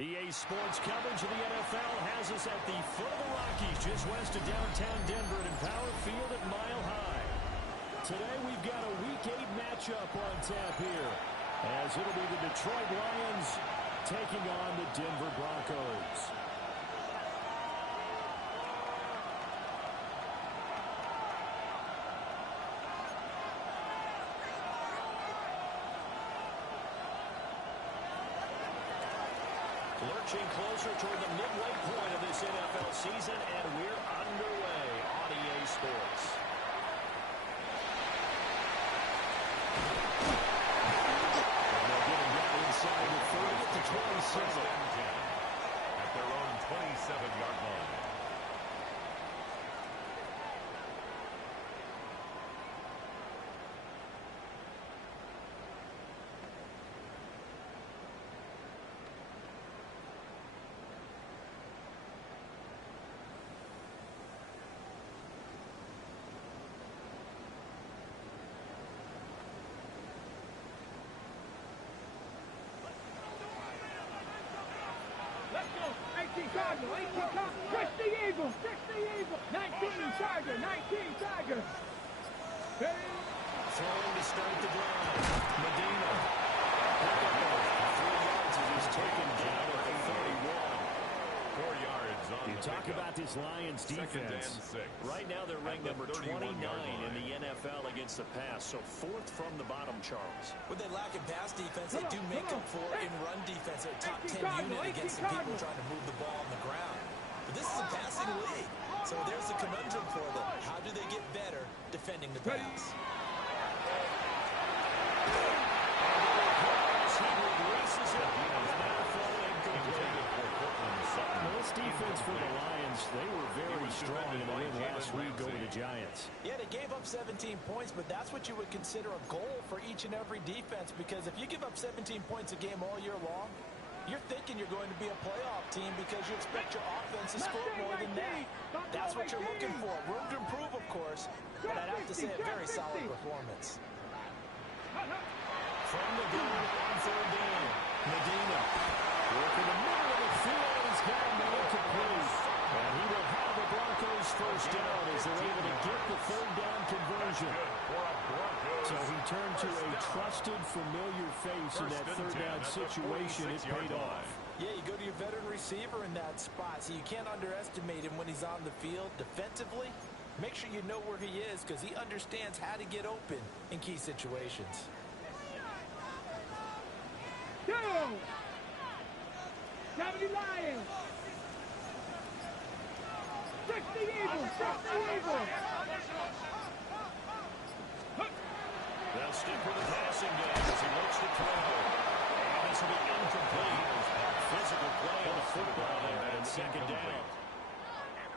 EA Sports coverage of the NFL has us at the foot of the Rockies, just west of downtown Denver at Empower Field at Mile High. Today we've got a Week 8 matchup on tap here, as it'll be the Detroit Lions taking on the Denver Broncos. Lurching closer toward the midway point of this NFL season, and we're underway on EA Sports. And they're getting down inside the 30 to 27. At their own 27-yard line. Cardinal, 18 Cardinal, push the Eagles, 19 Tiger, 19 Tiger. Throwing to start the drive. Medina. 4 yards as he's taken down at the 31. 4 yards on You the talk pickup. about this Lions defense. Right now they're ranked number 29 in the NFL against the pass, so 4th from the bottom, Charles. When they lack in pass defense, they do make up for in run defense. They're a top 10 unit against the people trying to move the ball on the ground. But this is a passing league, so there's a conundrum for them. How do they get better defending the pass? This defense for the Lions, they were very strong in the win last week over the Giants. Yeah, they gave up 17 points, but that's what you would consider a goal for each and every defense, because if you give up 17 points a game all year long, you're thinking you're going to be a playoff team because you expect your offense to score more than that. That's what you're looking for. Room to improve, of course, but I'd have to say a very solid performance. From the goal on 3rd down, Medina working the middle of the field. He's got him incomplete. And he will have the Broncos first down as they're able to get the 3rd down conversion. So he turned to a trusted, familiar face in that 3rd down situation. It paid off. Yeah, you go to your veteran receiver in that spot, so you can't underestimate him when he's on the field defensively. Make sure you know where he is because he understands how to get open in key situations. Go! 70 Lions! 60 Eagles! 60 Eagles! They'll stick with the passing game as he looks to throw. And this will be incomplete. Physical play on the football there and 2nd down.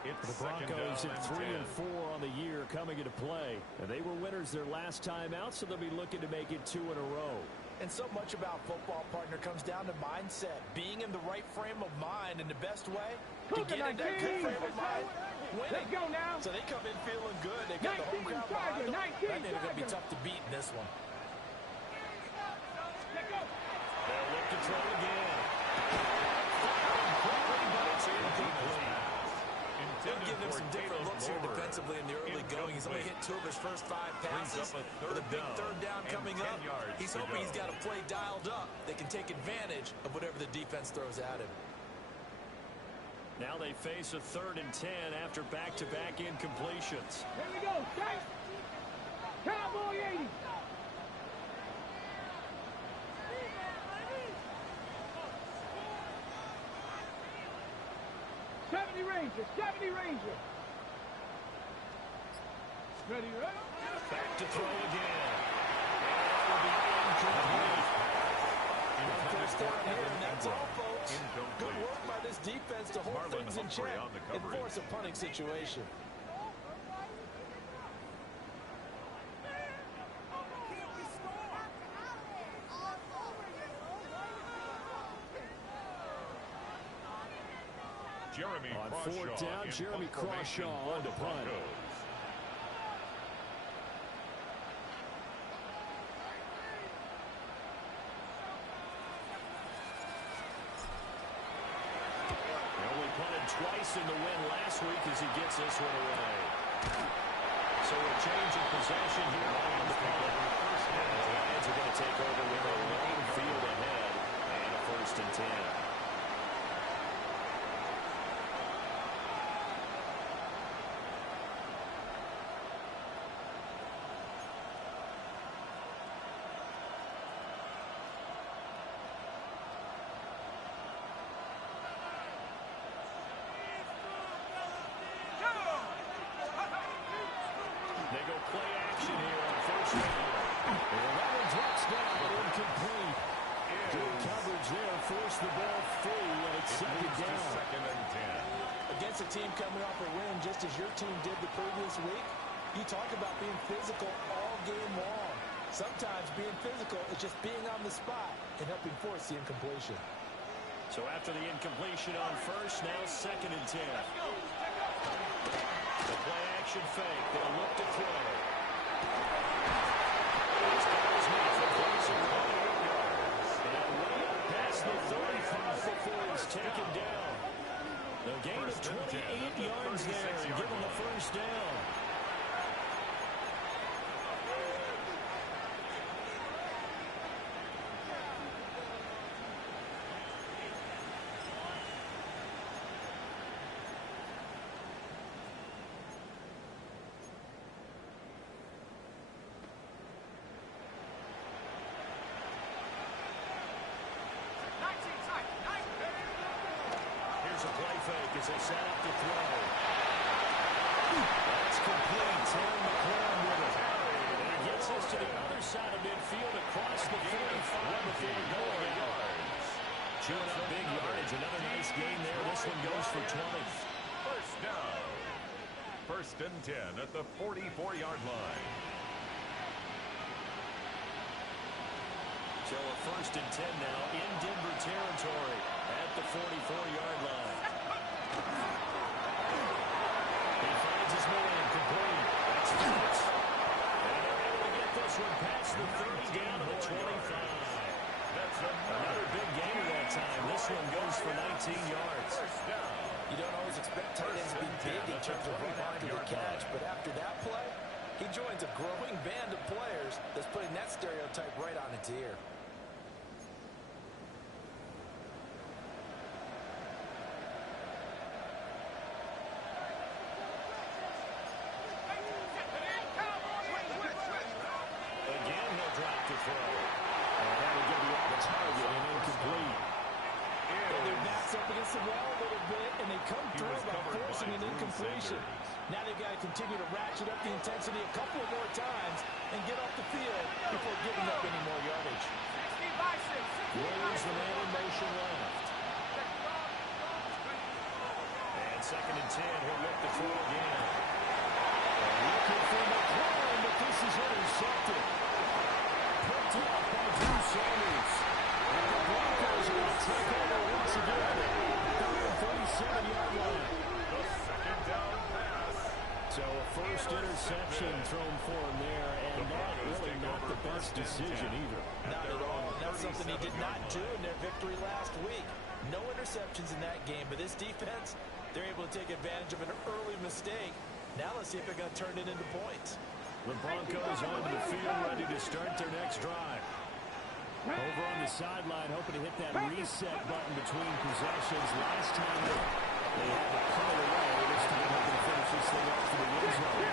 The Broncos at 3-4 on the year coming into play. And they were winners their last time out, so they'll be looking to make it 2 in a row. And so much about football, partner, comes down to mindset. Being in the right frame of mind, and the best way to get in that good frame of mind, winning. Let's go now. So they come in feeling good. They got the home crowd behind them. I think they're going to be tough to beat in this one. They'll look to throw again. But it's incomplete. They'll give him some different looks here defensively in the early going. He's only hit 2 of his first 5 passes. With a big 3rd down coming up, he's hoping he's got a play dialed up. They can take advantage of whatever the defense throws at him. Now they face a 3rd and 10 after back-to-back incompletions. Here we go, straight. Cowboy 80. Ranger, 70 Ranger. Ready, ready. Back to throw again. Incomplete. First down here, and that's all, folks. Good work by this defense to hold things in check and force a punting situation. On 4th down, Jeremy Crawshaw on the punt. scored twice in the win last week as he gets this one away. So a change of possession here on the punt. The Lions are going to take over with a long field ahead and a 1st and 10. They go play action here on 1st down. That one drops down, but incomplete. Good coverage there. Forced the ball free, and it's 2nd down. 2nd and 10. Against a team coming off a win just as your team did the previous week, you talk about being physical all game long. Sometimes being physical is just being on the spot and helping force the incompletion. So after the incompletion on 1st, now 2nd and 10. The play action fake. They'll look to throw. These guys make for close and 28 yards. And way up past the 35 before he's taken down. The gain of 28 yards there and give him the 1st down. As they set up to throw. That's complete. Terry McLaurin with it. And he gets us to the other side of midfield across the 45 before going out. Chewing up big yardage. Another nice gain there. This one goes for 20. 1st down. 1st and 10 at the 44-yard line. So a 1st and 10 now in Denver territory at the 44-yard line. He finds his man complete. That's Phillips. And they're able to get this one past the 30 down to the 25. That's Another big gain at that time. This one goes for 19 yards. 1st down. You don't always expect tight ends to be big in terms of run after the catch, but after that play, he joins a growing band of players that's putting that stereotype right on its ear. Now they've got to continue to ratchet up the intensity a couple more times and get off the field before giving up any more yardage. Williams, the man in motion left. And 2nd and 10, he'll look to throw again. Looking for McLaurin, but this is intercepted. Picked up by Drew Sanders. And the Broncos are going to take over once again. 37-yard line. The 2nd down pass. So a 1st interception thrown for him there, and that really not the best decision either. Not at all. That's something he did not do in their victory last week. No interceptions in that game, but this defense, they're able to take advantage of an early mistake. Now let's see if they're going to turn it into points. The Broncos onto the field, ready to start their next drive. Over on the sideline, hoping to hit that reset button between possessions. Last time they had to cut it away. This time hoping to finish this thing up for the end zone.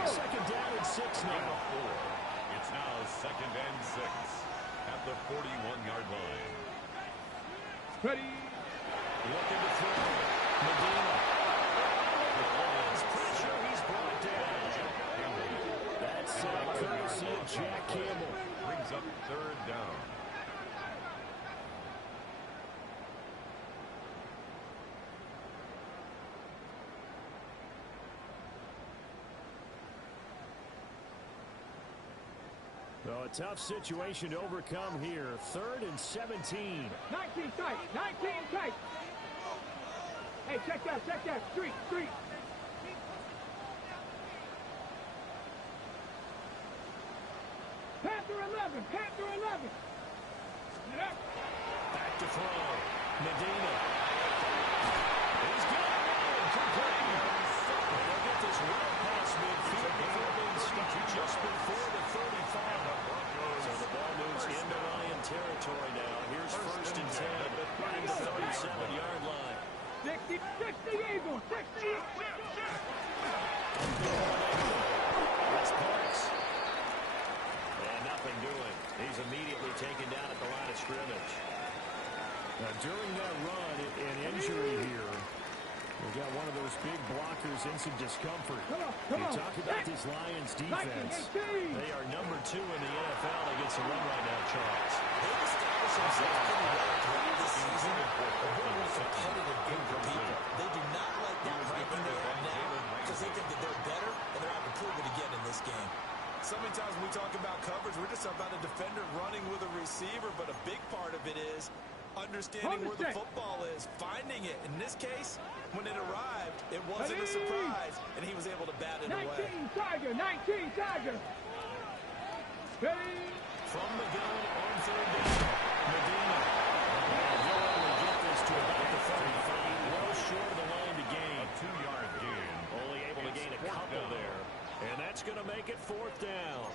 2nd down and 6 now. It's now 2nd and 6 at the 41-yard line. Ready. Looking to throw. Medina. Lions pressure. He's brought down. That's courtesy of Jack Campbell. Brings up 3rd down. So a tough situation to overcome here. 3rd and 17. 19 tight. 19 tight. Hey, check that. Check that. Street. Panther 11. Panther 11. Back to throw. Medina. complete. And they'll get this well past midfield before being stopped just before the 35. So the ball moves into Lion territory now. Here's first and 10 at the 37-yard line. 60 Eagles, 60 That's Parks. And nothing doing. He's immediately taken down at the line of scrimmage. Now, during that run, an injury here. We got one of those big blockers in some discomfort. Come on. Talk about this Lions defense. They are number 2 in the NFL against the run right now, Charles. They've established themselves pretty well throughout this season. They're really a competitive group of people. They do not like that ranking they have now because they think that they're better and they're out to prove it again in this game. So many times when we talk about coverage, we're just about a defender running with a receiver, but a big part of it is understanding where the football is, finding it. In this case, when it arrived, it wasn't a surprise, and he was able to bat it away. 19 Tiger. Ready? From the gun on third down, Medina. And he'll only get this to about the 35, well short of the line to gain. A 2-yard gain. Only able to gain a couple there. And that's going to make it fourth down.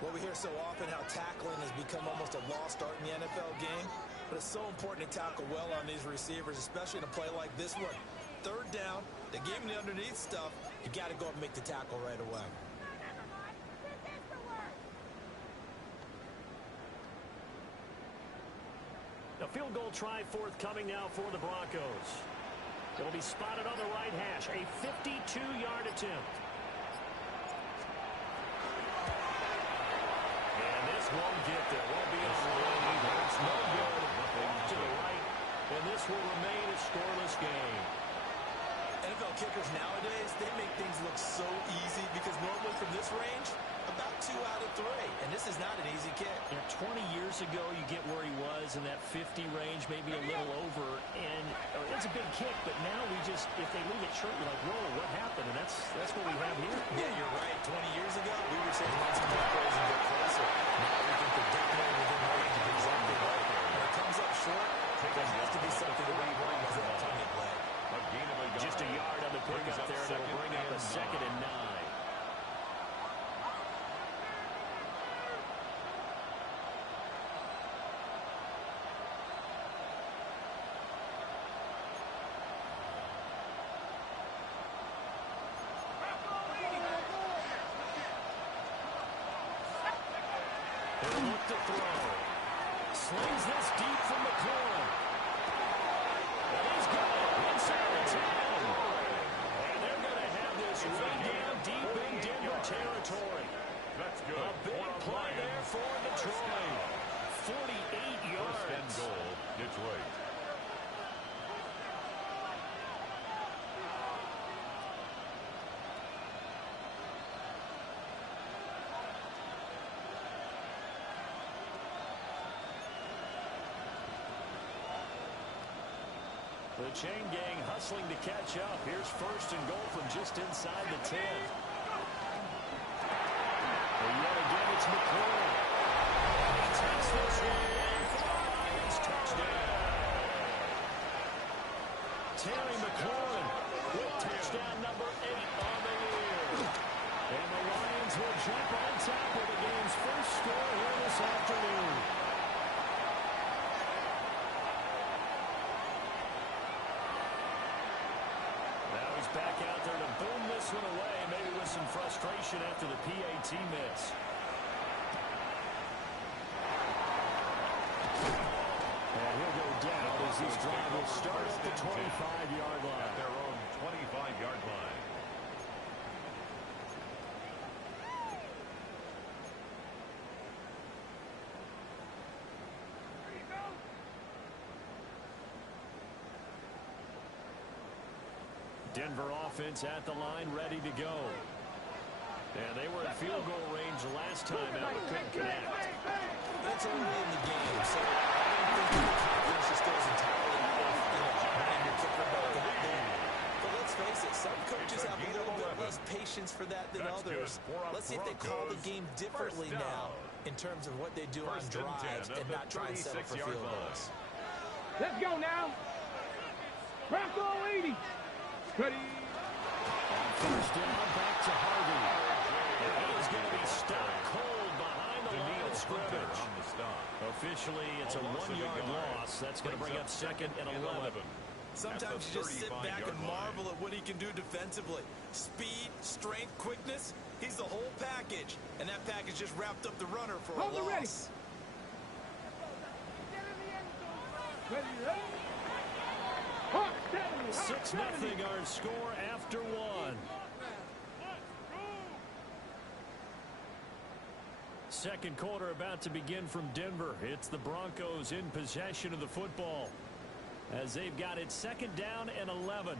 Well, we hear so often how tackling has become almost a lost art in the NFL game. But it's so important to tackle well on these receivers, especially in a play like this one. Third down, they gave him the underneath stuff. You got to go and make the tackle right away. A field goal try forthcoming now for the Broncos. It'll be spotted on the right hash. A 52-yard attempt. And this won't get there. Won't be on the line either. It's no good. Off to the right. And this will remain a scoreless game. NFL kickers nowadays, they make things look so easy because normally from this range, about 2 out of 3. And this is not an easy kick. Yeah, 20 years ago, you get where he was in that 50 range, maybe a little over. And it's a big kick, but now we just, if they leave it short, you're like, whoa, what happened? And that's what we have here. Yeah, you're right. 20 years ago, we were saying let's get close and get closer. Now we think they're definitely within range of exactly right. When it comes up short, there has to be something to rewrite as that time they play. Just a yard on the pickup there, and it'll bring up a 2nd and 9. He'll look to throw. Slings this deep from McLaurin. And he's got it inside the 10. And they're going to have this right down deep in Denver territory. That's good. A big play there for Detroit. 48 yards. First and goal, Detroit. The chain gang hustling to catch up. Here's first and goal from just inside the 10. And yet again, it's McLaurin. He takes this one in for the Lions touchdown. Terry McLaurin with touchdown number 8 on the year. And the Lions will jump on top of the game's first score here this afternoon. Back out there to boom this one away, maybe with some frustration after the PAT miss. And he'll go down as this drive will start at the 25-yard line. At their own 25-yard line. Denver offense at the line, ready to go. And they were in field goal range last time out, but couldn't connect. It's early in the game, so I don't think the confidence just goes entirely out of, running your kicker back out there. But let's face it, some coaches have a little bit less patience for that than others. Let's see if they call the game differently now in terms of what they do on drives and not try and settle for field goals. Let's go now. Bronco 80. Ready. On first down, back to Harvey. And he is going to be stopped cold behind the line of scrimmage. On the stop. Officially, it's a 1-yard loss. That's going to bring up second and 11. Sometimes you just sit back and marvel at what he can do defensively. Speed, strength, quickness. He's the whole package. And that package just wrapped up the runner for a loss. Ready, ready. Hawk 70, 6-0 our score after one. Second quarter about to begin from Denver. It's the Broncos in possession of the football as they've got it second down and 11.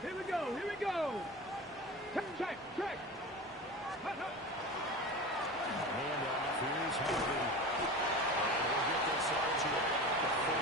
Here we go, here we go. Check, check. Handoff, here's Harvey. And we'll get this out to the 4.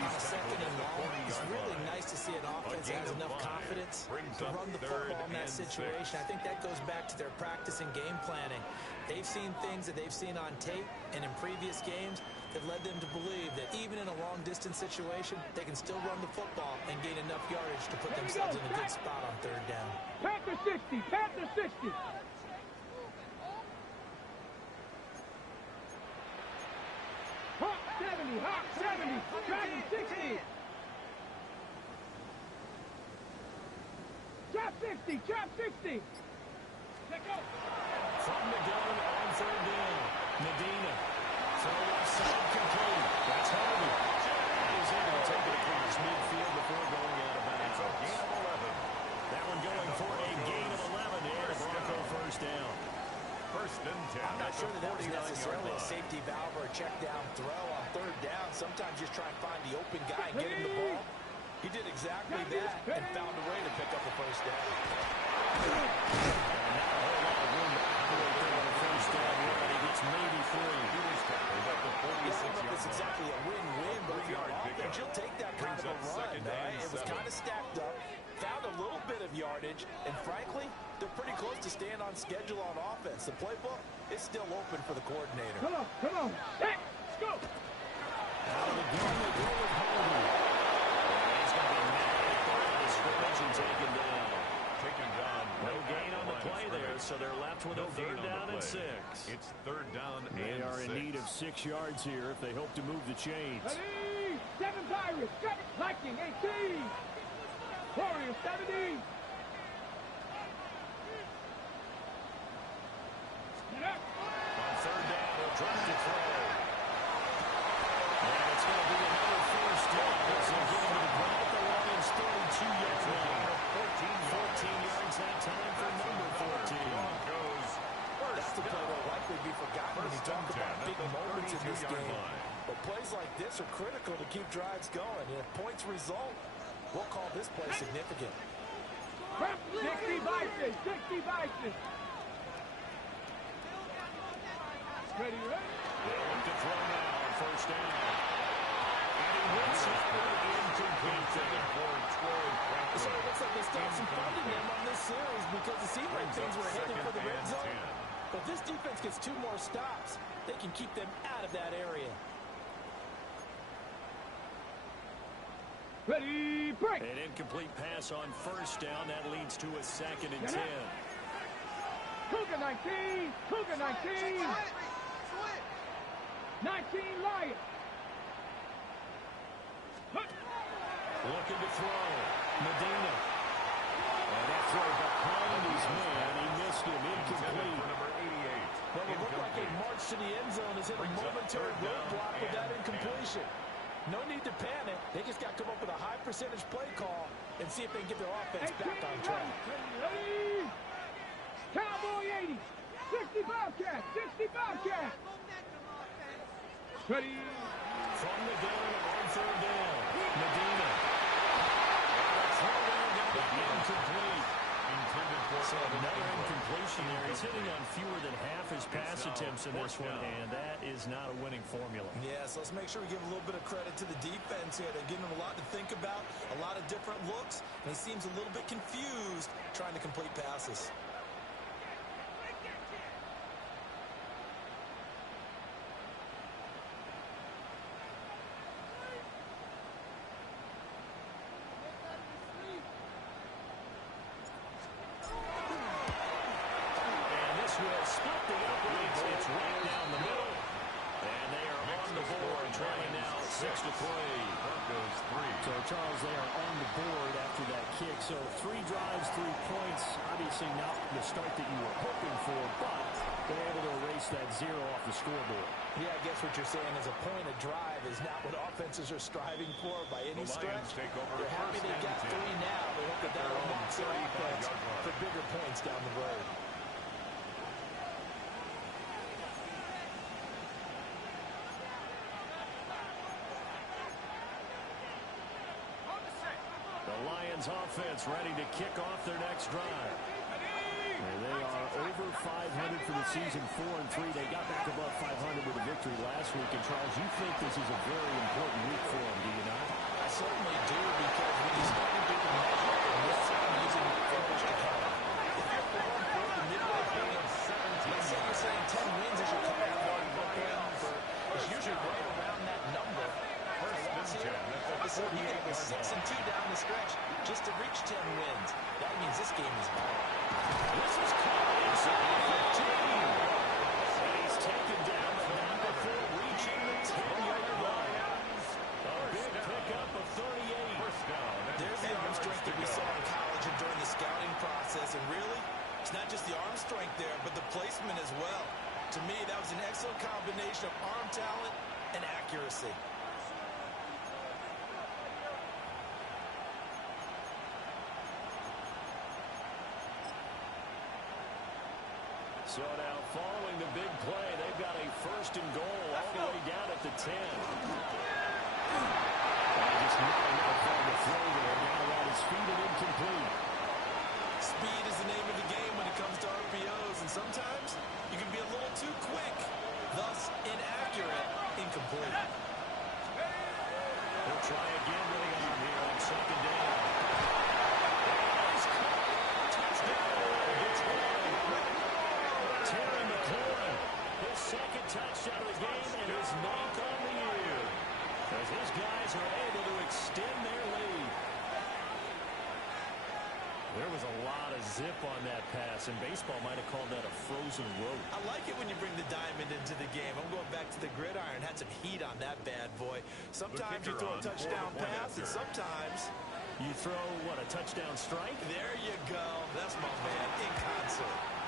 On a second and long, it's really nice to see an offense that has enough confidence to run the football in that situation. I think that goes back to their practice and game planning. They've seen things that they've seen on tape and in previous games that led them to believe that even in a long-distance situation, they can still run the football and gain enough yardage to put themselves in a good spot on third down. Panther 60, Panther 60. Hawk 70, Hawk 70, Dragon 60. Chop 60, Chop 60. Let go. From the gun on third down. Medina. Throw left side complete. That's Harvey. He's able to take it across midfield before going out of bounds. It's a gain of 11. That one going for a gain of 11 and a Bronco first down. First and 10. I'm not sure that was necessarily a safety valve or a check down throw on third down. Sometimes just try and find the open guy and get him the ball. He did exactly that and found a way to pick up the first down. Not a whole lot of room back there on the first down run. He gets maybe 3. He was tackled at the I don't know if 46-yard it's exactly a win-win, but if you're on offense, you'll take that kind of a run. It was kind of stacked up, found a little bit of yardage, and frankly, they're pretty close to staying on schedule on offense. The playbook is still open for the coordinator. Come on, come on. Hey, let's go. Out of the gun, they go with Harvey. He's going to be mad at the line of scrimmage and taken down. Taken down. No gain on the play there, so they're left with a third down and 6. It's third down and 6. They are in need of 6 yards here if they hope to move the chains. Ready, 7 Pirates, 7 Lightning, 18. Warriors, 70. On third down, they'll try to throw. And it's going to be another first down as they get into the ground at the Lions' 32-yard line. 14 yards that time for number 14. That's the play that will likely be forgotten when you talk about big moments in this game. But plays like this are critical to keep drives going. And if points result, we'll call this play significant. 60 Bison, 60 Bison. Ready, ready? They'll look to throw now on first down. And he whips it incomplete. So it looks like they start some funding them on this series because it seemed like things were heading for the red zone. But this defense gets 2 more stops. They can keep them out of that area. Ready, break. An incomplete pass on first down. That leads to a second and 10. Cougar 19, Cougar 19. 19 Lions. Looking to throw. Medina. And that throw behind his man. He missed him. Incomplete. Well, it looked like a march to the end zone has hit a momentary roadblock with that incompletion. No need to panic. They just got to come up with a high percentage play call and see if they can get their offense back on track. Ready. Cowboy 80, 60 Bobcat, 60 Bobcat. Ready. From the gun on third down. Medina. Throw down, got it incomplete. Intended for So another incompletion there. He's He's hitting on fewer than half his pass attempts in this one, and that is not a winning formula. Yeah, so let's make sure we give a little bit of credit to the defense here. They're giving him a lot to think about, a lot of different looks, and he seems a little bit confused trying to complete passes. Will split the uprights. It's right down the middle. And they are on the board, trailing now 6-3. Broncos 3. So, Charles, they are on the board after that kick. So, 3 drives, 3 points. Obviously not the start that you were hoping for, but they're able to erase that 0 off the scoreboard. Yeah, I guess what you're saying is a point of drive is not what offenses are striving for by any stretch. They're happy they got 3 now. They hope that that'll unlock their offense for bigger points down the road. Offense ready to kick off their next drive. And they are over 500 for the season, 4-3. They got back above 500 with a victory last week. And Charles, you think this is a very important week for them, do you not? I certainly do, because when you start to do the measure and this time using the fingers to count, if you're 4-4 the midway point, let's say you're saying 10 wins as your cutoff point, it's usually right around that number. You take a 6-2 down the stretch just to reach 10 wins. That means this game is on. This is caught inside 15. And he's taken down the back before reaching the 10-yard line. A big pickup of 38. There's the arm strength that we saw in college and during the scouting process. And really, it's not just the arm strength there, but the placement as well. To me, that was an excellent combination of arm talent and accuracy. So now, following the big play, they've got a 1st and goal all the way down at the 10. Just not enough on the throw there. Now that is feet and incomplete. Speed is the name of the game when it comes to RPOs, and sometimes you can be a little too quick, thus inaccurate, incomplete. He'll try again with the arm here on 2nd down. Second touchdown of the game, and his 9th on the year, as his guys are able to extend their lead. There was a lot of zip on that pass, and baseball might have called that a frozen rope. I like it when you bring the diamond into the game. I'm going back to the gridiron. Had some heat on that bad boy. Sometimes you throw a touchdown pass, and sometimes you throw, what, a touchdown strike? There you go. That's my man, in concert.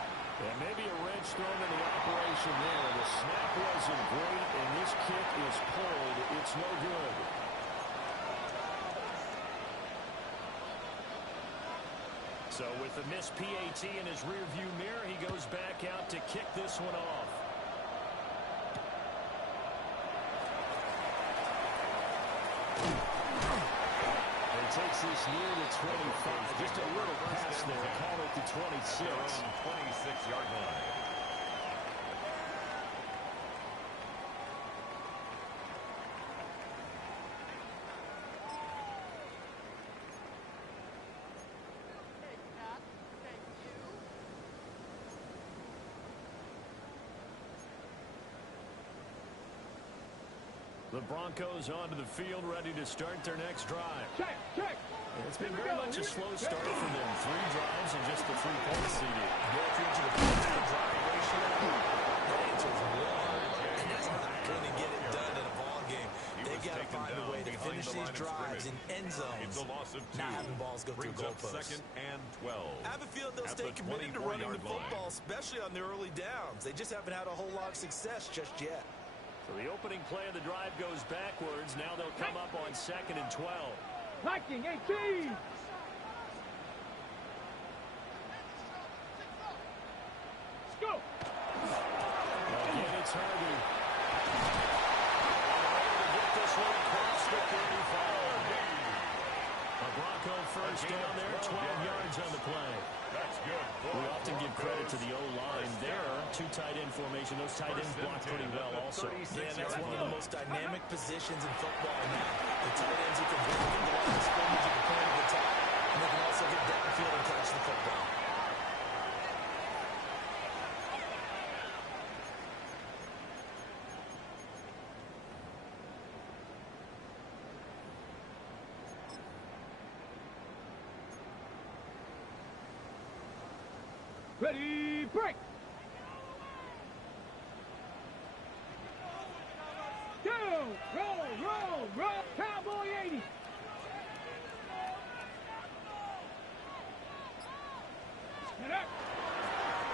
And maybe a wrench thrown in the operation there. The snap wasn't great, and this kick is pulled. It's no good. So with the missed PAT in his rearview mirror, he goes back out to kick this one off. Takes this near the 25. Just a little pass there. Call it the 26. 26-yard line. The Broncos onto the field, ready to start their next drive. Check, check. It's been very much a slow start for them. 3 drives and just the 3 points CD. Go through to the drive ratio. That answer is 1. And that's not going to get it done in a ball game. They've got to find a way to finish these drives in end zones, not having balls go through goalposts. 2nd and 12. I have a feeling they'll stay committed to running the football, especially on the early downs. They just haven't had a whole lot of success just yet. So the opening play of the drive goes backwards. Now they'll come up on 2nd and 12. Liking 18. Again, it's Harvey. Able to get this one across the 35. A Bronco first down there, 12 yards on the play. That's good. We often give credit to the O-line there. Two tight end formation. Those tight ends block pretty well also. Yeah, that's one of the most dynamic positions in football now. The tight ends, you can bring them into the scrimmage, you can put them to the top, and they can also get downfield and catch the football. Ready, break! Go! Roll! Cowboy 80! Get up!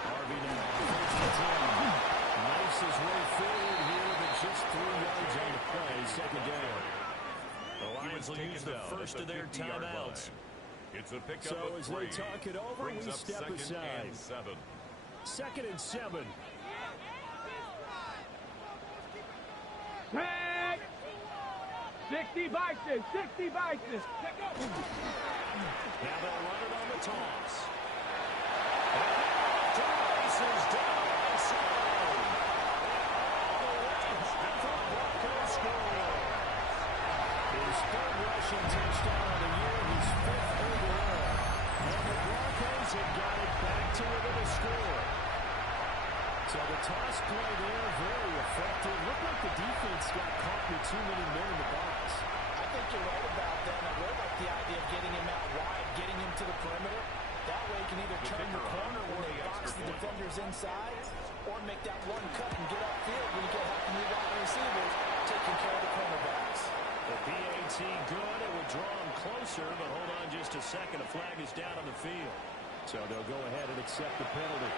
Harvey now, first and 10. Knifes his way forward here, but just 3 yards on the play, second down. The Lions will use the first of their timeouts. It's a pickup So of as 3. they talk it over, Brings we up step second aside. and 7. Second and 7. Tag! 60 Vices! 60 Vices! Check up! Now they'll run it on the toss. To the races, down inside. All the way half of Broncos score. His third rushing touchdown of the year, his 5th overall. And the Broncos have got it back to within a score. So the toss play there, very effective. Looked like the defense got caught with too many men in the box. I think you're right about that. I really like the idea of getting him out wide, getting him to the perimeter. That way he can either turn the corner when they box the defenders inside or make that one cut and get upfield when you get half the new wide receivers taking care of the cornerbacks. The PAT good. It would draw him closer, but hold on just a second. A flag is down on the field. So they'll go ahead and accept the penalty.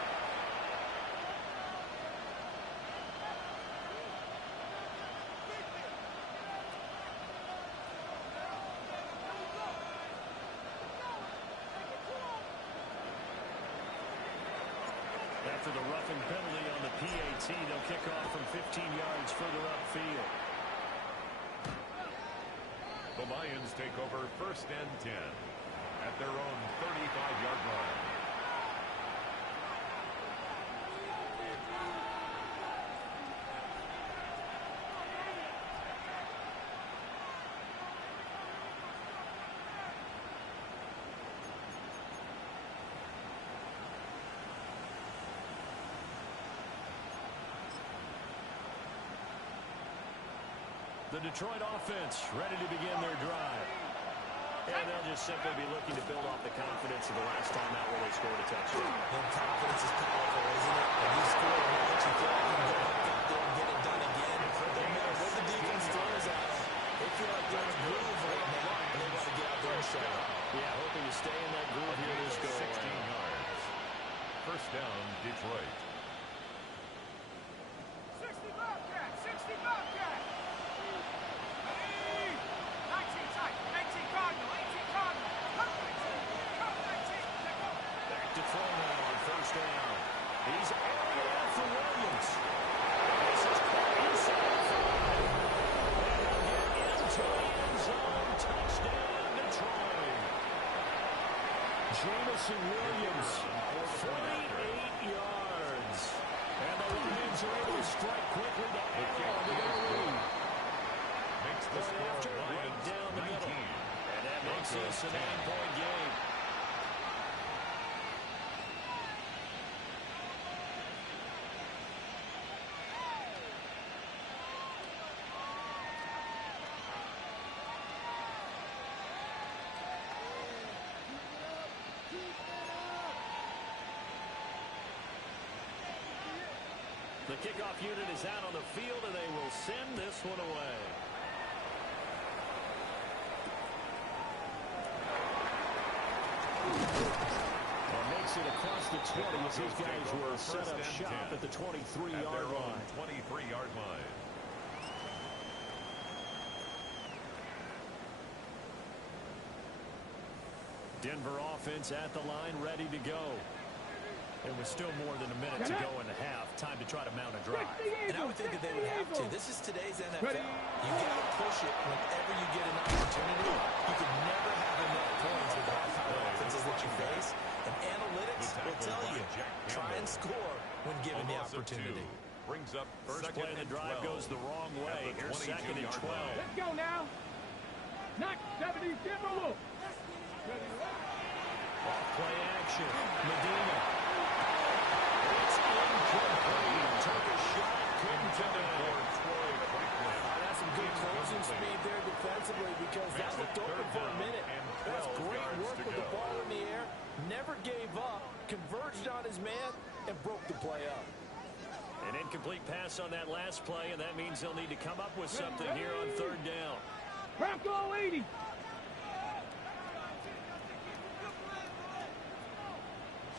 After the roughing penalty on the PAT, they'll kick off from 15 yards further upfield. The Lions take over first and 10 at their own 35-yard line. The Detroit offense ready to begin their drive. And they'll just simply be looking to build off the confidence of the last time out where they scored a touchdown. And confidence is powerful, isn't it? When you score a match, you feel like you can go back out there and get it done again. No matter what the defense throws at them, they feel like they're in a groove right now, and they want to get out there and show it. Yeah, hoping to stay in that groove here this go 16 yards. First down, Detroit. 60 Bobcat! 60 Bobcat! Ready! 19 tight! 18 Cardinal! 18 Cardinal! Come 19! Come 19! Let go! Back to throw now on first down. He's airing it out for Williams. This is caught inside the 5. And he'll get into the end zone. Touchdown, Detroit. Jamison Williams, 48 yards. And the Lions are able to strike quickly to add on to their lead. Makes the score After right Lions down the 19. middle. And that makes this a 9-point game. The kickoff unit is out on the field, and they will send this one away. And makes it across the 20 as his guys will set up shop at the 23-yard line. 23-yard line. Denver offense at the line, ready to go. There was still more than a minute to go in the half. Time to try to mount a drive. And I would think that they would have to. This is today's NFL. You got to push it whenever you get an opportunity. You can never have enough points with the high offenses that you face. And analytics will tell you, try and score when given the opportunity. Brings up First play of the drive goes the wrong way. Here's second and 12. Let's go now. Not 70, give a look. Off play action. Medina. It's incomplete. Took a shot. Couldn't get it. That's some good closing speed there defensively because that looked open for a minute. That's great work with the ball in the air. Never gave up. Converged on his man and broke the play up. An incomplete pass on that last play, and that means they'll need to come up with something here on third down. Bronco 80.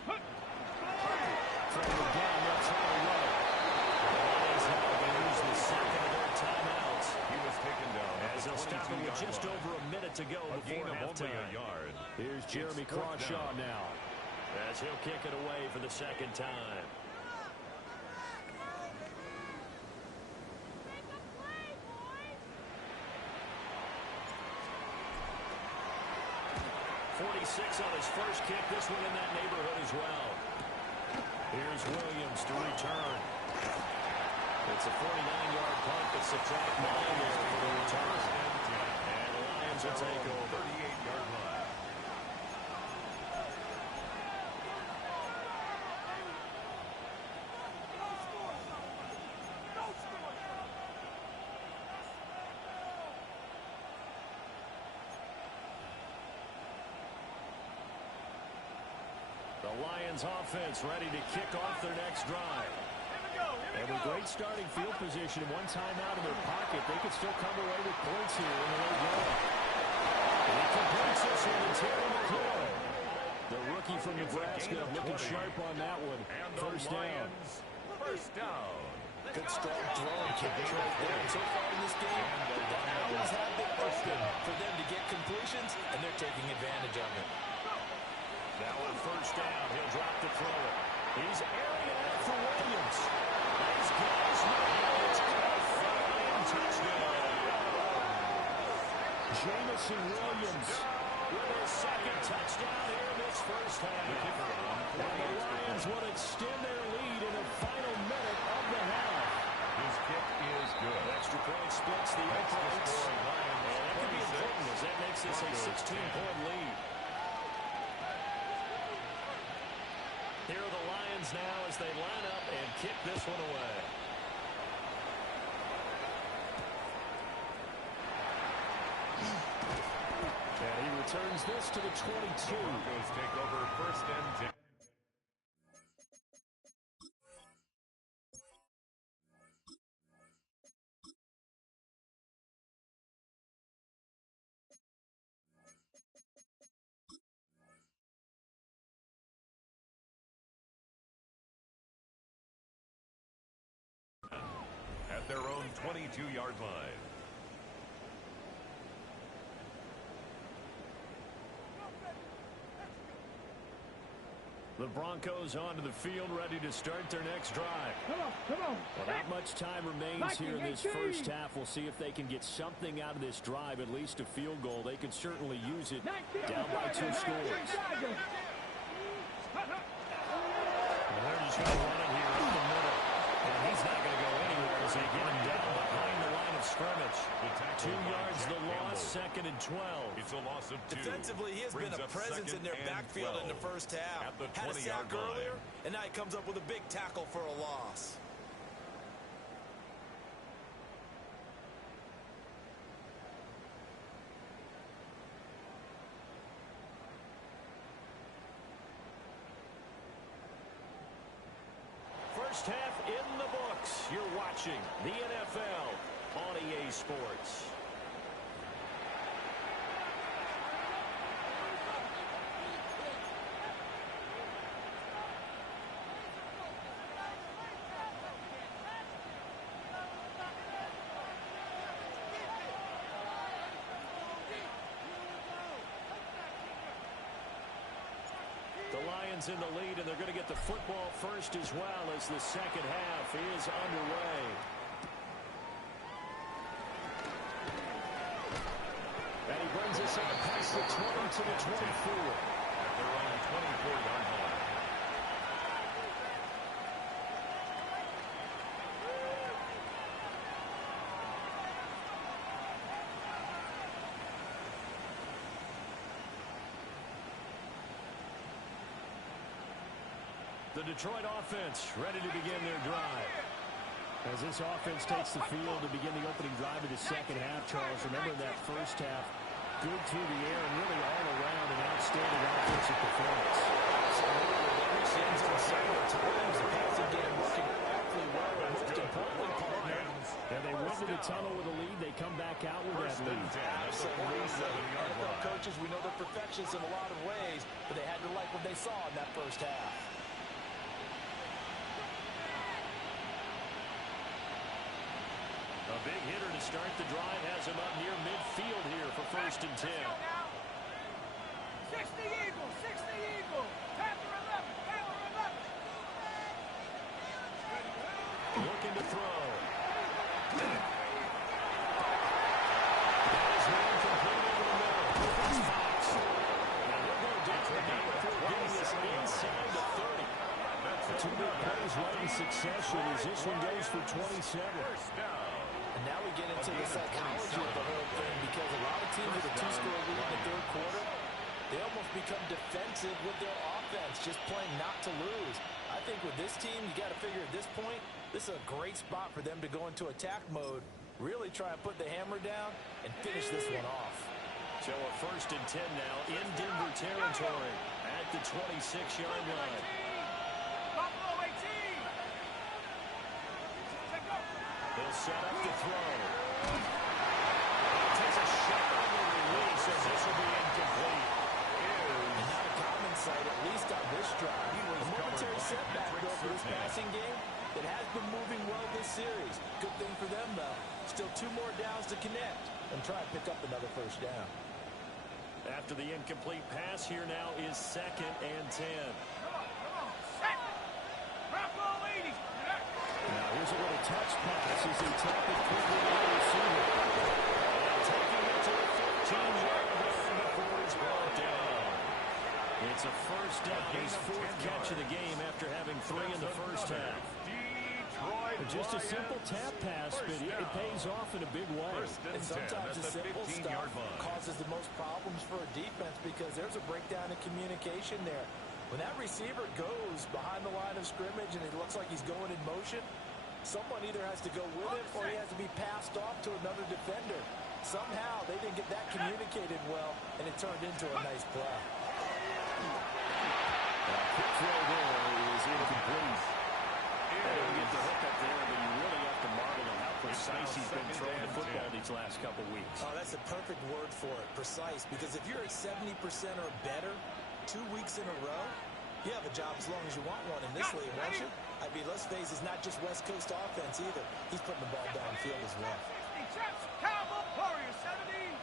From the gun, they'll try to run it. The Lions now going to use the second of their timeouts. He was taken down As they'll stop it with just over a minute to go before halftime. Here's Jeremy Crawshaw now, as he'll kick it away for the second time. On his first kick, this one in that neighborhood as well. Here's Williams to return. It's a 49-yard punt, but subtract 9 there for the return. And the Lions will take over. 38-yard line. The Lions offense ready to kick off their next drive. And with great starting field position and one timeout in their pocket, they could still come away with points here in the late game. And he completes this one to Terry McLaurin. The rookie from Nebraska looking sharp on that one. First down. First down. Good strong throw and catch right there. And so far in this game, the Lions have been open for them to get completions, and they're taking advantage of it. Now on first down, he'll drop to throw it. He's airing it out for Williams. These guys know it's caught for a touchdown. Jamison Williams with his second touchdown here in this first half. And the Lions will extend their lead in the final minute of the half. His kick is good. Extra point splits the uprights. And that could be important as that makes this a 16-point lead. Here are the Lions now as they line up and kick this one away. And he returns this to the 22. Broncos take over first and 10. At their own 22-yard line. The Broncos onto the field, ready to start their next drive. Come on. Well, not much time remains here in this first half. We'll see if they can get something out of this drive, at least a field goal. They could certainly use it down by 2 scores. And they're just going to run it here up the middle. And he's not going to go anywhere as they get him down behind the line of scrimmage. 2 yards the loss, second and 12. It's a loss of 2. Defensively, he has been a presence in their backfield in the first half. Had a sack earlier, and now he comes up with a big tackle for a loss. First half in the books. You're watching the NFL on EA Sports. The Lions in the lead, and they're going to get the football first as well as the second half is underway. And he brings us up past the 20 to the 24. At their own 24-yard line. The Detroit offense ready to begin their drive. As this offense takes the field to begin the opening drive of the second half, Charles, remember that first half, good through the air and really all around an outstanding offensive performance. Absolutely. They reached the end zone several times. The passing game working awfully well. And most importantly, partner. And they went to the tunnel with a lead. They come back out with that lead. Absolutely. NFL coaches, we know they're perfectionists in a lot of ways, but they had to like what they saw in that first half. A big hitter to start the drive has him up near midfield here for 1st and 10. 60 Eagles, 60 Eagles. Panther 11, Panther 11. Looking to throw. That is one complete over the middle. It's Fox. Now he'll go down the game before getting this inside the 30. The two big plays right in succession as this one goes for 27. And now we get into the psychology of the whole thing, because a lot of teams with a two-score lead in the third quarter, they almost become defensive with their offense, just playing not to lose. I think with this team, you got to figure at this point, this is a great spot for them to go into attack mode, really try and put the hammer down, and finish this one off. So a 1st and 10 now in Denver territory at the 26-yard line. Buffalo 18. He'll set up to throw. He takes a shot on the release as this will be incomplete. And not a common sight, at least on this drive. A momentary setback, though, for this passing game that has been moving well this series. Good thing for them, though. Still 2 more downs to connect and try and pick up another 1st down. After the incomplete pass, here now is 2nd and 10. Come on, set. Buffalo 80. Now here's a little touch pass as he tapped it quickly to the receiver. And taking it to the 15-yard line before he's brought down. It's a 1st down, his 4th catch of the game after having 3 in the first half. Just a simple tap pass, but it pays off in a big way. And sometimes the simple stuff causes the most problems for a defense, because there's a breakdown in communication there. When that receiver goes behind the line of scrimmage and it looks like he's going in motion, someone either has to go with him or he has to be passed off to another defender. Somehow they didn't get that communicated well, and it turned into a nice play. Quick throw there is incomplete. They didn't get the hook up there, but you really have to marvel at how precise he's been throwing the football these last couple weeks. Oh, that's a perfect word for it, precise, because if you're at 70% or better 2 weeks in a row, you have a job as long as you want one in this league, won't you? I mean, let's face it, it's not just West Coast offense either. He's putting the ball downfield as well. 60 Chaps, Cowboy, Warriors 17.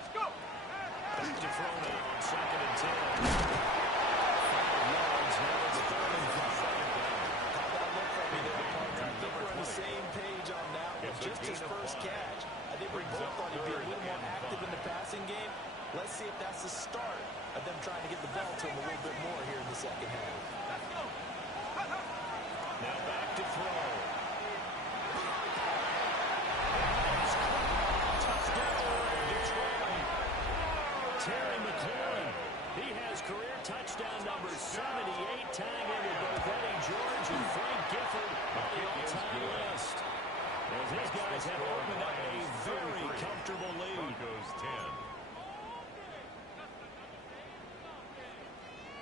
Let's go. Back to throw now on 2nd and 10. 5 yards, now it's 3rd and 5. How that look from me there, partner? I think we're on the same page on that one. Just his first catch. I think we both thought he'd be a little more active in the passing game. Let's see if that's the start of them trying to get the ball to him a little bit more here in the second half. Let's go. Now back to throw. Touchdown, Detroit. Terry McLaurin. He has career touchdown number 78, tying in with both Eddie George and Frank Gifford on the all-time list. As his guys have opened up a very comfortable lead. Broncos 10.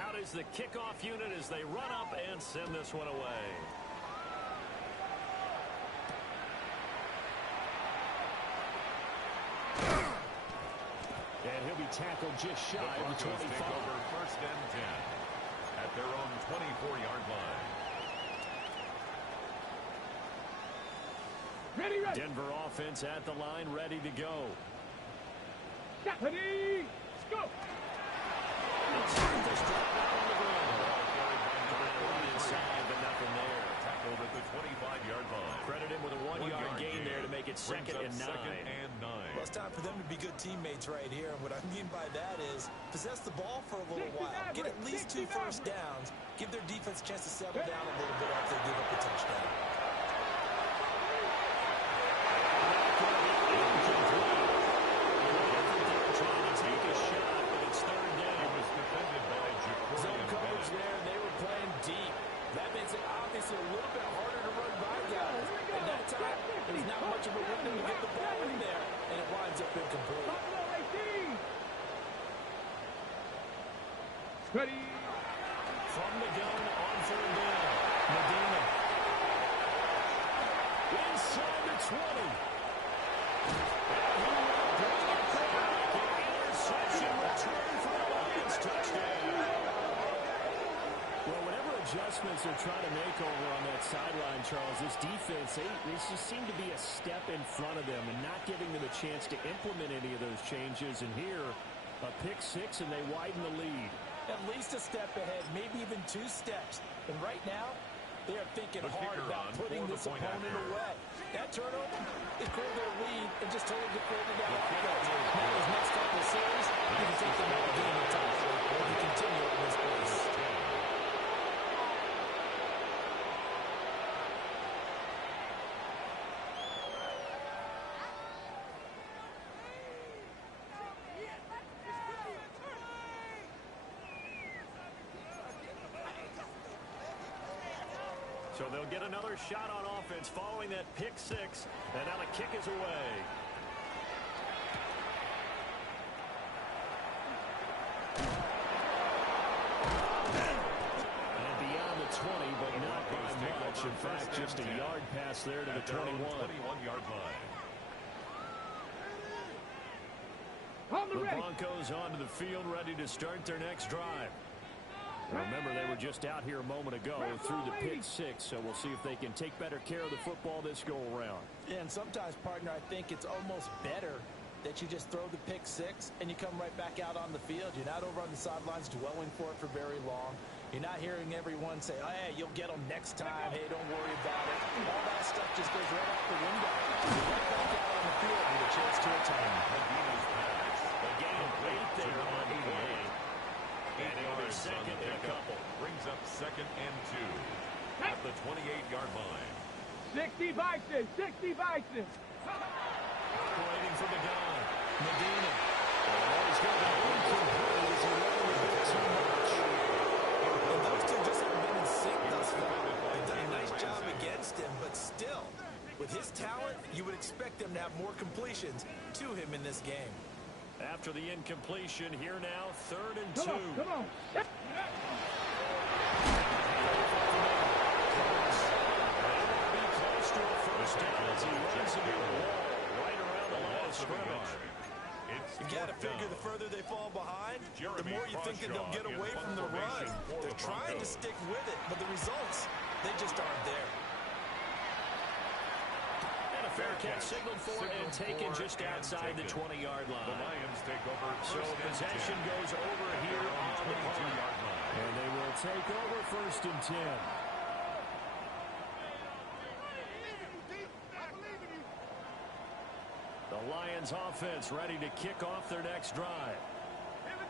Out is the kickoff unit as they run up and send this one away. And he'll be tackled just shy of the 25. Take over 1st and 10 at their own 24-yard line. Ready, ready. Denver offense at the line, ready to go. Ready. Let's go. second and 9. Well, it's time for them to be good teammates right here. And what I mean by that is possess the ball for a little while. Get at least 2 first downs. Give their defense a chance to settle down a little bit after they give up a touchdown. Trying to take a shot, but it's third down. It was defended by Zone coverage there. They were playing deep. That makes it obviously a little bit harder to run by guys. And that time, there's not much of a window to get the ball in there, and it winds up incomplete. Ready. From the gun on third down. Medina. Inside the 20. Interception return for the Lions. Touchdown. Well, whatever adjustments they're trying to make over on that sideline, Charles, this defense, they just seem to be a step in front of them and not giving them a chance to implement any of those changes. And here, a pick 6, and they widen the lead. At least a step ahead, maybe even 2 steps. And right now, they are thinking hard about putting this opponent away. That turnover is cleared their lead and just totally deflated that offense. Now, his next couple of series, you can take them out of the game entirely or you continue on this pace. So they'll get another shot on offense following that pick 6, and now the kick is away. And beyond the 20, but not by much. In fact, just a yard pass there to the 21-yard line. The Broncos onto the field, ready to start their next drive. Remember, they were just out here a moment ago through the pick 6, so we'll see if they can take better care of the football this go-around. Yeah, and sometimes, partner, I think it's almost better that you just throw the pick 6 and you come right back out on the field. You're not over on the sidelines dwelling for it for very long. You're not hearing everyone say, oh, hey, you'll get them next time. Hey, don't worry about it. All that stuff just goes right out the window. You're right back out on the field with a chance to atone. Again, right there on the way. And it'll be second and a couple. Brings up 2nd and 2 at the 28-yard line. 60 Bison, 60 Bison. Waiting for the gun. Medina. Oh, he's going to be incomplete as he ran a bit too much. And those two just haven't been in sync thus far. They've done a nice job against him, but still, with his talent, you would expect them to have more completions to him in this game. After the incompletion, here now, 3rd and 2. Come on. Close to a first down as he runs into a wall right around the line of scrimmage. You got to figure the further they fall behind, the more you think that they'll get away from the run. They're trying to stick with it, but the results, they just aren't there. Fair catch signaled for and taken just outside the 20-yard line. The Lions take over. So possession goes over here on the 22-yard line. And they will take over 1st and 10. The Lions offense ready to kick off their next drive.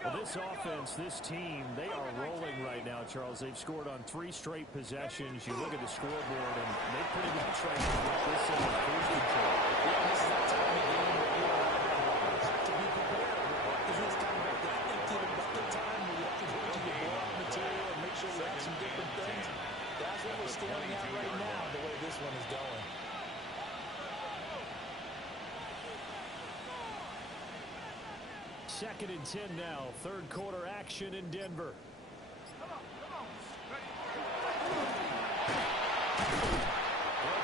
Well, this offense, this team, they are rolling right now, Charles. They've scored on 3 straight possessions. You look at the scoreboard, and they pretty much right now got this in the cruise control. Yeah, this is that time of game where you have to be prepared. Because this time right now, empty the bucket time where you have to go to your block material and make sure you have some different things. That's what we're staring at right now, the way this one is going. Second and 10 now. 3rd quarter action in Denver. Broke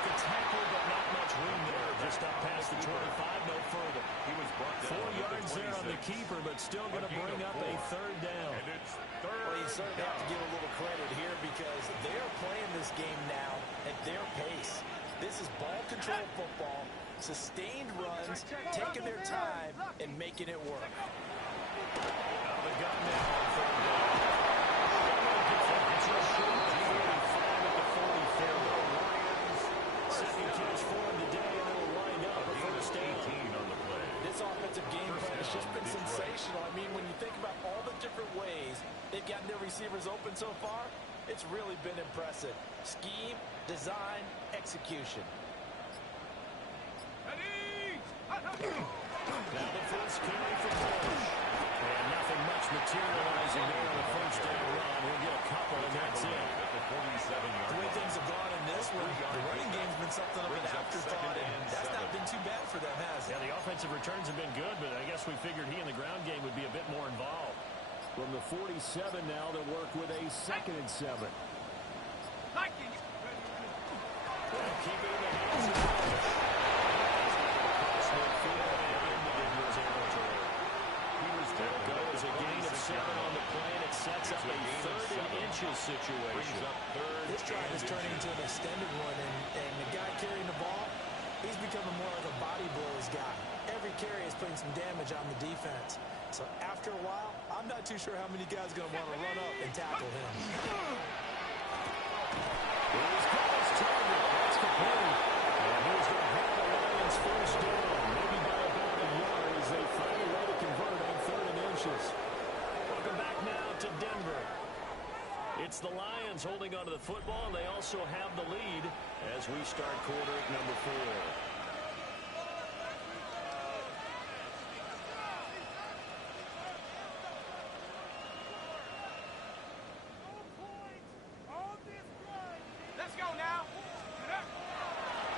a tackle, but not much room there. Just up past the 25, no further. He was brought down 4 yards there on the keeper, but still going to bring up a 3rd down. And it's 3rd Well, you certainly have to give a little credit here because they're playing this game now at their pace. This is ball control football, sustained runs, taking their time, and making it work. Out of the gun now on 3rd down. Second catch for him today, and it'll wind up a receivers open so far, it's really been impressive. Scheme, design, execution. Now the first carry for Bush. And nothing much materializing there on the first down run. We'll get a couple, and that's it. At the 47-yard The way line. things have gone in this one, the running game's been something of an afterthought, and that's not been too bad for them, has it? Yeah, the offensive returns have been good, but I guess we figured he in the ground game would be a bit more involved. From the 47 now, they'll work with a 2nd and 7. Like it. Keep it in the hands of Bush. Across midfield and into territory. There goes a gain of 7 on the play, and it sets up a 3rd and inches situation. This drive is turning into an extended one, and the guy carrying the ball, he's becoming more like a body blows guy. Every carry is putting some damage on the defense. So after a while, I'm not too sure how many guys are going to want to run up and tackle him. He's got his target. That's complete. And he's going to have the Lions first down, maybe by about a yard as they find a way to convert on 3rd and inches. Welcome back now to Denver. It's the Lions holding onto the football. They also have the lead as we start quarter number 4. Let's go now.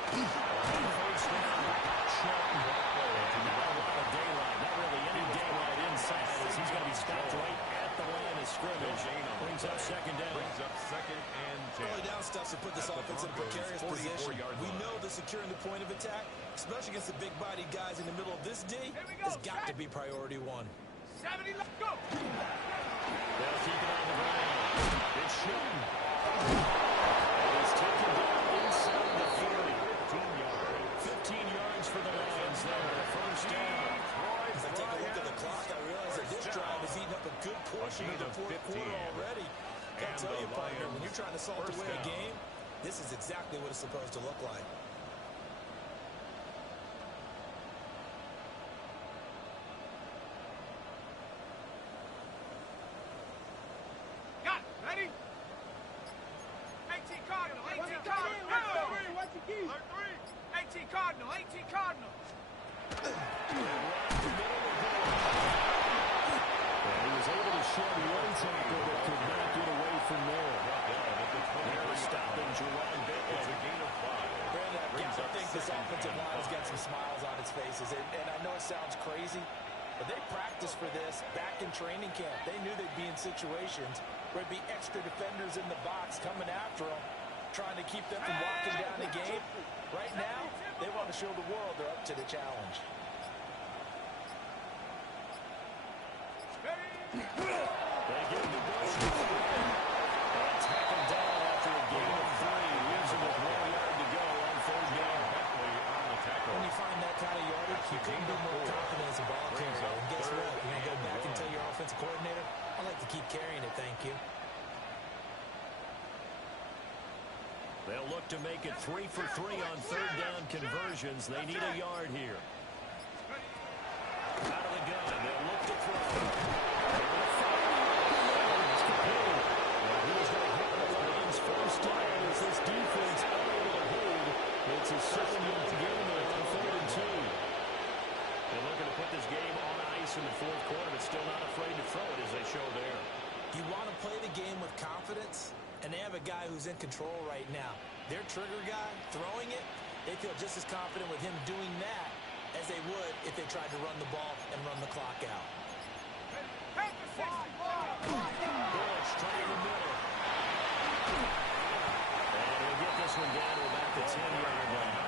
First down. Shelton. And not a lot of daylight. Not really any daylight inside as he's going to be stopped right at the line of scrimmage. Brings up 2nd down. Brings up 2nd and 10. Early down stuff to put this offense in a precarious position. We know that securing the point of attack, especially against the big-bodied guys in the middle of this D, has got to be priority 1. 70, let's go. They'll keep it on the ground. It's Shelton. He's taken down inside the 30. 15 yards for the Lions there. First down. As I take a look at the clock, I realize that this drive has eaten up a good portion of the 4th quarter already. I'll tell you, partner, when you're trying to salt away a game, this is exactly what it's supposed to look like. Got it. Ready? 18 Cardinal. 18 Cardinal. Watch your keys. 18 Cardinal. 18 Cardinal. And he was able to shed one tackle but could not get away from there. They're stopping Jerron Bentley. It's a gain of 5. Brandon, I've got to think this offensive line has got some smiles on its faces. And I know it sounds crazy, but they practiced for this back in training camp. They knew they'd be in situations where there'd be extra defenders in the box coming after them, trying to keep them from walking down the game. Right now, they want to show the world they're up to the challenge. They give him the Bush. And tackle down after a gain of 3. Leaves him with 1 yard to go on 3rd down. Bentley on the tackle. When you find that kind of yardage, you couldn't be more confident as a ball carrier. And guess what? You're going to go back and tell your offensive coordinator, I like to keep carrying it, thank you. They'll look to make it 3 for 3 on 3rd down conversions. They need a yard here. Out of the gun. They'll look to throw. It's complete. And he's going to have the Lions first down as this defense unable to hold. It's a 7-yard game there on 3rd and 2. They're looking to put this game on ice in the 4th quarter, but still not afraid to throw it as they show there. You want to play the game with confidence, and they have a guy who's in control right now. Their trigger guy, throwing it, they feel just as confident with him doing that as they would if they tried to run the ball and run the clock out. Bush trying the middle. And he'll get this one down to about the 10-yard line.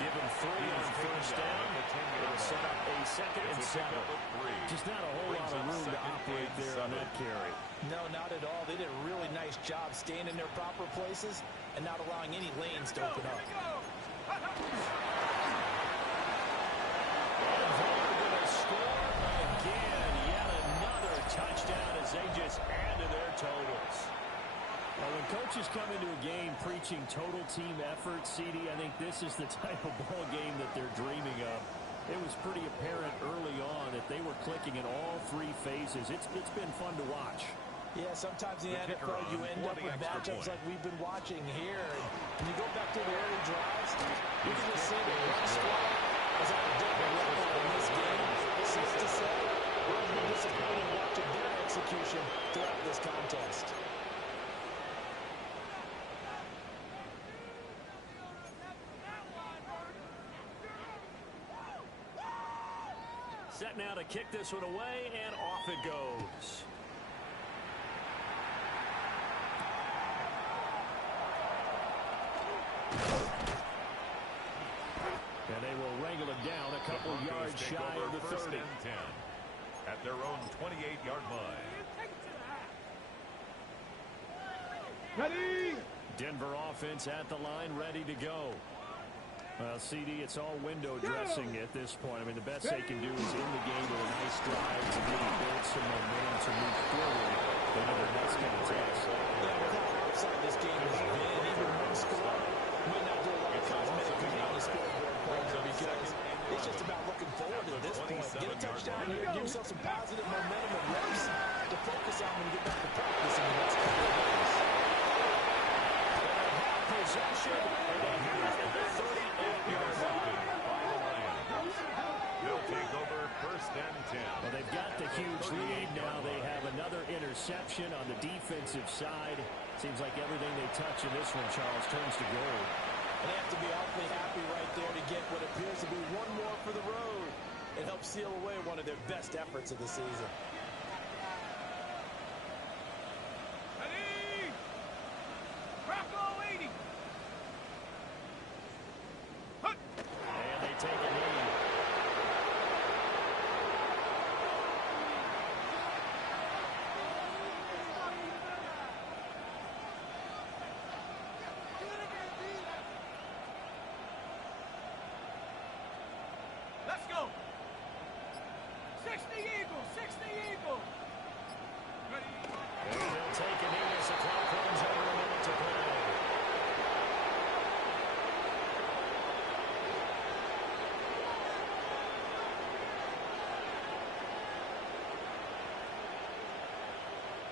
Give him 3 on first down. It'll set up a 2nd and 7. Just not a whole lot of room to operate there on that carry. No, not at all. They did a really nice job staying in their proper places and not allowing any lanes to open up. And they're going to score again. Yet another touchdown as they just add to their totals. Well, when coaches come into a game preaching total team effort, CD, I think this is the type of ball game that they're dreaming of. It was pretty apparent early on that they were clicking in all 3 phases. It's been fun to watch. Yeah, sometimes in the NFL you end up with matchups like we've been watching here. And when you go back to the early drives, you can just see the run squad is on a different level in this game. Safe to say, we've been disappointed watching their execution throughout this contest. Set now to kick this one away, and off it goes. And they will wrangle it down a couple yards shy of the 30. And 10 at their own 28-yard line. Ready? Denver offense at the line, ready to go. Well, CD, it's all window dressing at this point. I mean, the best they can do is in the game with a nice drive to maybe build some momentum to move forward. But under that's going to test. Yeah, with how outside this game has been, even one score might not do a lot of cosmetic good on the scoreboard partner because it's just about looking forward at this point. Get a touchdown here, give yourself some positive momentum and reps to focus on when you get back to practice in the next couple of days. Possession, and they have it at the 38-yard line. They'll take over 1st and 10. Well, they've got the huge lead now. They have another interception on the defensive side. Seems like everything they touch in this one, Charles, turns to gold. And they have to be awfully happy right there to get what appears to be one more for the road. It helps seal away one of their best efforts of the season. Ready? Bronco 80. And they take a knee. Let's go. 60 Eagles, 60 Eagles. Ready? And they'll take a knee as the clock runs over a minute to play.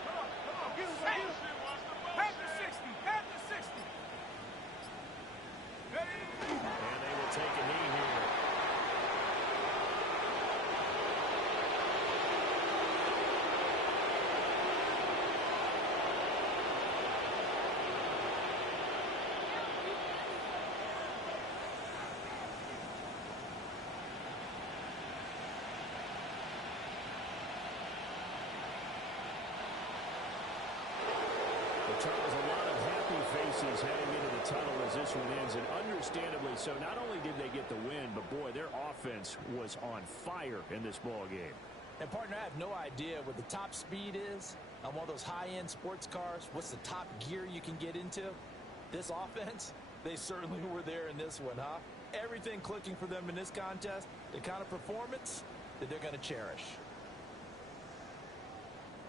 Come on, give it. Half the 60, half the 60. Ready? And they will take a knee here. Charles, a lot of happy faces heading into the tunnel as this one ends, and understandably so. Not only did they get the win, but boy, their offense was on fire in this ball game. And partner, I have no idea what the top speed is on one of those high-end sports cars. What's the top gear you can get into? This offense, they certainly were there in this one, huh? Everything clicking for them in this contest, the kind of performance that they're going to cherish.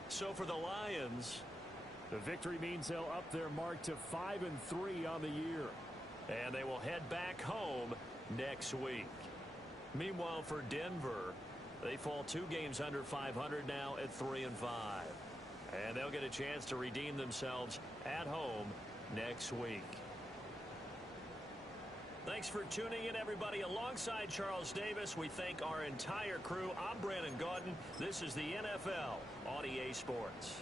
So for the Lions, the victory means they'll up their mark to 5-3 on the year. And they will head back home next week. Meanwhile, for Denver, they fall 2 games under 500 now at 3-5. And they'll get a chance to redeem themselves at home next week. Thanks for tuning in, everybody. Alongside Charles Davis, we thank our entire crew. I'm Brandon Gaudin. This is the NFL on EA Sports.